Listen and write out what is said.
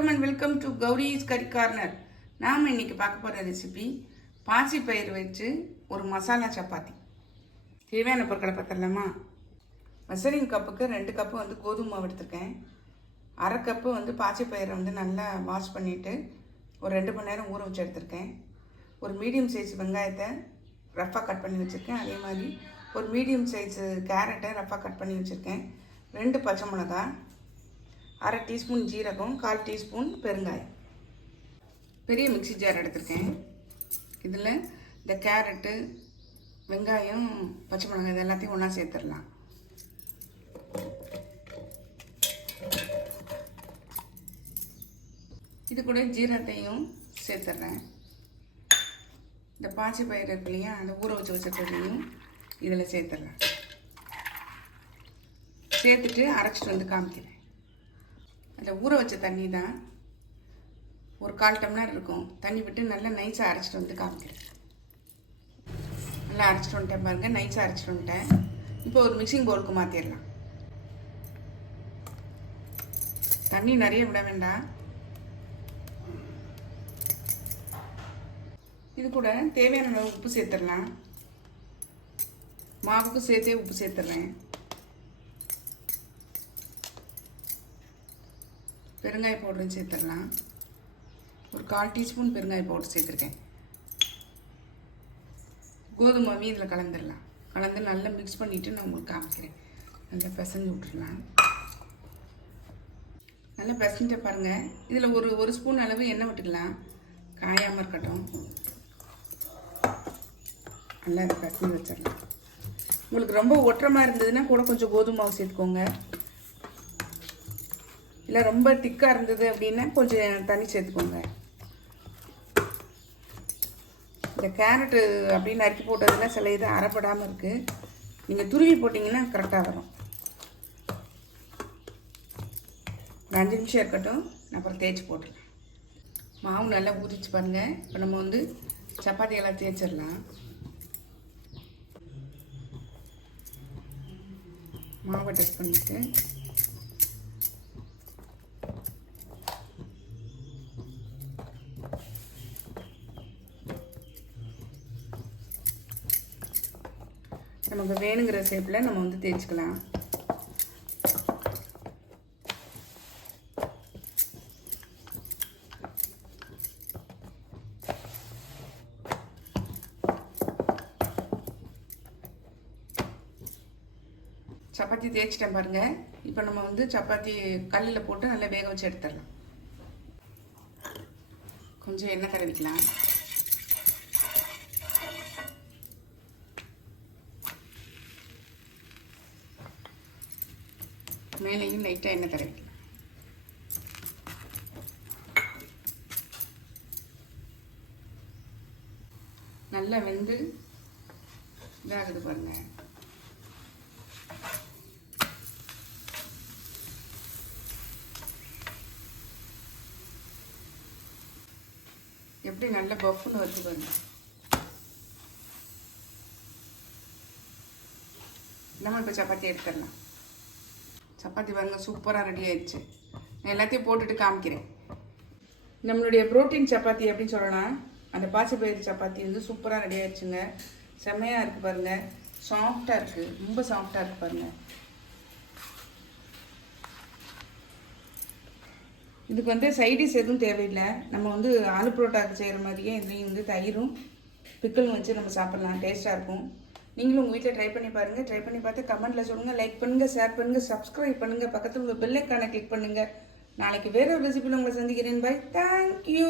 வணக்கம் and welcome to Gowri's கறி corner நாம் இன்னைக்கு பார்க்க போகிற ரெசிபி பாசி பயிர் வச்சு ஒரு மசாலா சப்பாத்தி. தேவையான பொருட்களை பார்த்துடலாமா? மெசரிங் கப்புக்கு ரெண்டு கப்பு வந்து கோதுமை மாவு எடுத்திருக்கேன். அரை கப்பு வந்து பாசி பயிரை வந்து நல்லா வாஷ் பண்ணிவிட்டு ஒரு ரெண்டு மணி நேரம் ஊற வச்சு எடுத்திருக்கேன். ஒரு மீடியம் சைஸ் வெங்காயத்தை ரஃப்பாக கட் பண்ணி வச்சுருக்கேன். அதே மாதிரி ஒரு மீடியம் சைஸு கேரட்டை ரஃப்பாக கட் பண்ணி வச்சுருக்கேன். ரெண்டு பச்சை மிளகா அரை டீஸ்பூன் ஜீரகம் கால் டீஸ்பூன் பெருங்காயம். பெரிய மிக்ஸி ஜார் எடுத்திருக்கேன். இதில் இந்த கேரட்டு வெங்காயம் பச்சை மிளகாய் இது எல்லாத்தையும் ஒன்றா சேர்த்துடலாம். இது கூட ஜீரகத்தையும் சேர்த்துட்றேன் இந்த பாசி பயிர் இருக்கு இல்லையா அந்த ஊற வச்சு வச்சுருக்கிறதையும் இதில் சேர்த்துடலாம். சேர்த்துட்டு அரைச்சிட்டு வந்து காமிக்கிறேன். அதில் ஊற வச்ச தண்ணி தான் ஒரு கால் டம்ளர் இருக்கும். தண்ணி விட்டு நல்லா நைஸாக அரைச்சிட்டு வந்து காமிக்கிறேன். நல்லா அரைச்சிட்டு வந்துட்டேன் பாருங்கள் நைஸாக அரைச்சிட்டு வந்துட்டேன். இப்போ ஒரு மிக்சிங் பவுலுக்கு மாற்றிடலாம் தண்ணி நிறைய விட வேண்டாம். இது கூட தேவையான அளவு உப்பு சேர்த்துடலாம். மாவுக்கு சேர்த்தே உப்பு சேர்த்துட்றேன். பெருங்காய பவுடரும் சேர்த்துடலாம். ஒரு கால் டீஸ்பூன் பெருங்காய பவுடர் சேர்த்துருக்கேன். கோதுமை மாவையும் இதில் கலந்துடலாம். கலந்து நல்லா மிக்ஸ் பண்ணிவிட்டு நான் உங்களுக்கு காமிக்கிறேன். நல்லா பிசைஞ்சு விட்டுறலாம் நல்லா பிசைஞ்சிட்ட பாருங்கள் இதில் ஒரு ஒரு ஸ்பூன் அளவு எண்ணெய் விட்டுக்கலாம். காயாமல் இருக்கட்டும். நல்லா இதை பிசைஞ்சு வச்சிடலாம். உங்களுக்கு ரொம்ப ஒட்டுறமாக இருந்ததுன்னா கூட கொஞ்சம் கோதுமை சேர்த்துக்கோங்க. இல்லை ரொம்ப திக்காக இருந்தது அப்படின்னா கொஞ்சம் தண்ணி சேர்த்துக்கோங்க. இந்த கேரட்டு அப்படின்னு நறுக்கி போட்டதில் சில இது அரைப்படாமல் இருக்குது நீங்கள் துருவி போட்டிங்கன்னா கரெக்டாக வரும். ஒரு அஞ்சு நிமிஷம் இருக்கட்டும் நான் அப்புறம் தேய்ச்சி போட்டுடலாம் மாவு நல்லா ஊதிச்சு பாருங்கள் இப்போ நம்ம வந்து சப்பாத்தி எல்லாம் தேய்ச்சிடலாம். மாவை டெஸ்ட் பண்ணிவிட்டு நமக்கு வேணுங்கிற ஷேப்பில் நம்ம வந்து தேய்ச்சிக்கலாம். சப்பாத்தி தேய்ச்சிட்டேன் பாருங்கள் இப்போ நம்ம வந்து சப்பாத்தி கல்லில் போட்டு நல்லா வேக வச்சு எடுத்துடலாம். கொஞ்சம் எண்ணெய் தடவிக்கலாம். மேலேயும் லைட்டாக எண்ணெய் தடவிக்கலாம் நல்லா வெந்து இதாகுது பாருங்க. எப்படி நல்ல பஃப்னு வருது பாருங்க. நம்ம இப்போ சப்பாத்தி எடுத்துடலாம். சப்பாத்தி பாருங்க சூப்பராக ரெடி ஆயிடுச்சு. நான் எல்லாத்தையும் போட்டுட்டு காமிக்கிறேன். நம்மளுடைய புரோட்டீன் சப்பாத்தி அப்படின்னு சொல்லலாம்? அந்த பாசிப்பயிறு சப்பாத்தி வந்து சூப்பராக ரெடி ஆயிடுச்சுங்க. செம்மையாக இருக்குது பாருங்கள் சாஃப்டாக இருக்குது ரொம்ப சாஃப்டாக இருக்குது பாருங்கள் இதுக்கு வந்து சைடிஷ் எதுவும் தேவையில்லை. நம்ம வந்து ஆலு புரோட்டாக்கு செய்கிற மாதிரியே இதுலேயும் வந்து தயிரும் பிக்கலும் வச்சு நம்ம சாப்பிட்லாம். டேஸ்ட்டாக இருக்கும். நீங்களும் உங்கள் வீட்டில் ட்ரை பண்ணி பாருங்கள் ட்ரை பண்ணி பார்த்து கமெண்ட்டில் சொல்லுங்கள் லைக் பண்ணுங்கள் ஷேர் பண்ணுங்கள் சப்ஸ்கிரைப் பண்ணுங்கள் பக்கத்தில் உள்ள பெல்லைக்கான கிளிக் பண்ணுங்கள் நாளைக்கு வேற ஒரு ரெசிபியில் உங்களை சந்திக்கிறேன். By thank you